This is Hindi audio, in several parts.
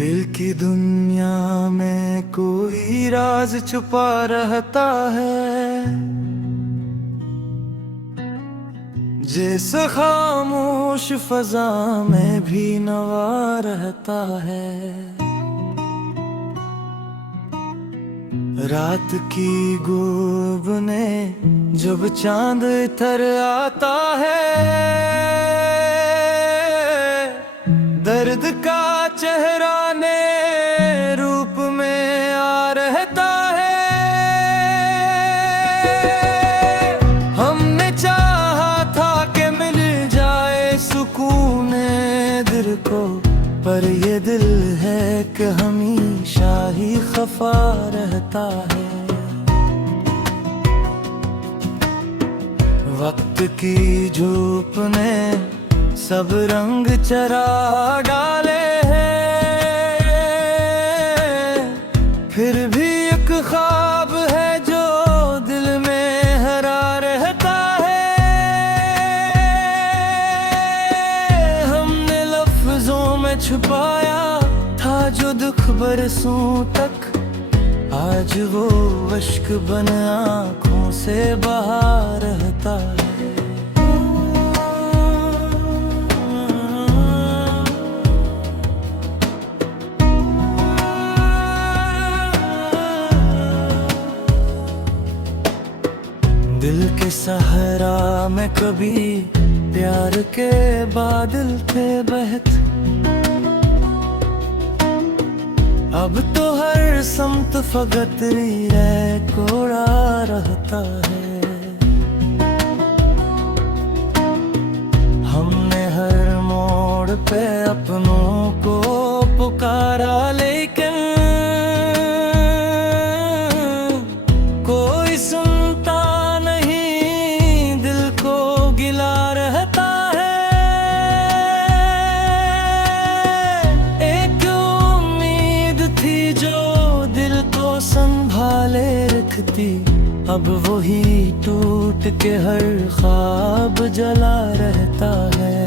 दिल की दुनिया में कोई राज छुपा रहता है, जैसे खामोश फजा में भी नवा रहता है। रात की गुब ने जब चांद इतर आता है, दर्द का चेहरा ने रूप में आ रहता है। हमने चाहा था कि मिल जाए सुकून दिल को, पर ये दिल है कि हमेशा ही खफा रहता है। वक्त की धूप ने सब रंग चरा डाले हैं, फिर भी एक ख्वाब है जो दिल में हरा रहता है। हमने लफ्जों में छुपाया था जो दुख बरसों तक, आज वो अश्क बन आँखों से बहा रहता है। दिल के सहारा में कभी प्यार के बादल थे बहत, अब तो हर समत फकत कोड़ा रहता है। हमने हर मोड़ पे अपनों को पुकारा, लेकिन कोई सुनता नहीं, दिल को गिला रहता है। एक उम्मीद थी जो दिल को संभाले रखती, अब वही टूट के हर ख्वाब जला रहता है।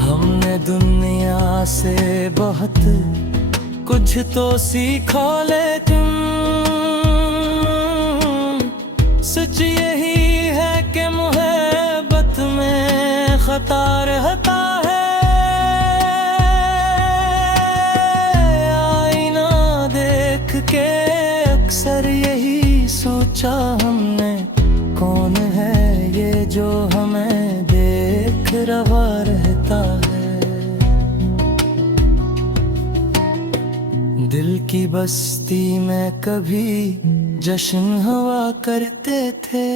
हमने दुनिया से बहुत कुछ तो सीखा, लेकिन सच यही है कि मोहब्बत में खता रहता है। आईना देख के अक्सर यही सोचा हमने, कौन है ये जो हमें देख रहा रहता है। दिल की बस्ती में कभी जश्न हुआ करते थे,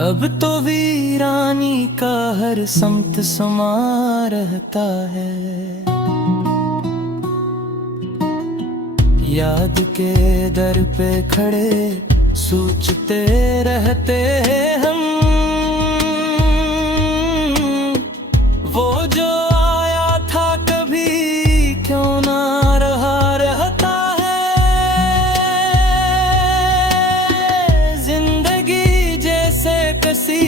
अब तो वीरानी का हर समत समा रहता है। याद के दर पे खड़े सोचते रहते हैं हम, वो जो आया था कभी क्यों ना रहा रहता है। जिंदगी जैसे किसी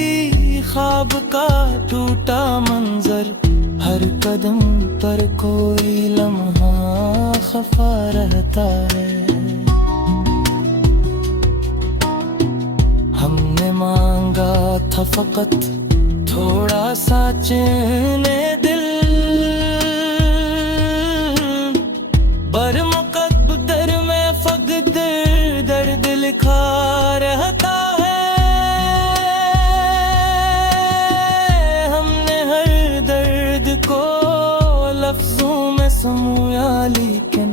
ख्वाब का टूटा मंजर, हर कदम पर कोई लम्हा खफा रहता है। हमने मांगा था फकत थोड़ा सा चैन दिल, बर मुकद्दर में फकत दर्द लिखा रहता है। हमने हर दर्द को लफ्जों में समूया, लेकिन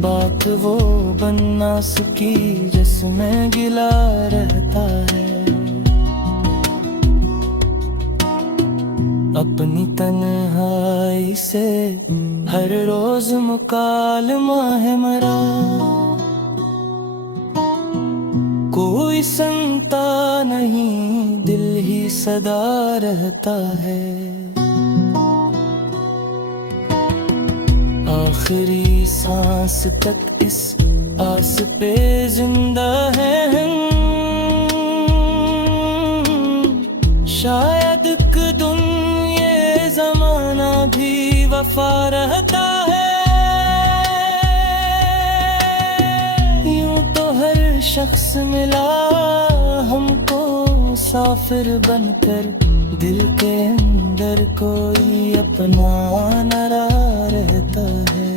बात वो बन ना सकी जिसमें गिला रहता है। अपनी तन्हाई से हर रोज मुकालमा है मरा, कोई सुनता नहीं, दिल ही सदा रहता है। आखिरी सांस तक इस आस पे जिंदा है हम, शायद वफा रहता है। यूं तो हर शख्स मिला हमको मुसाफिर बनकर, दिल के अंदर कोई अपना न रहता है।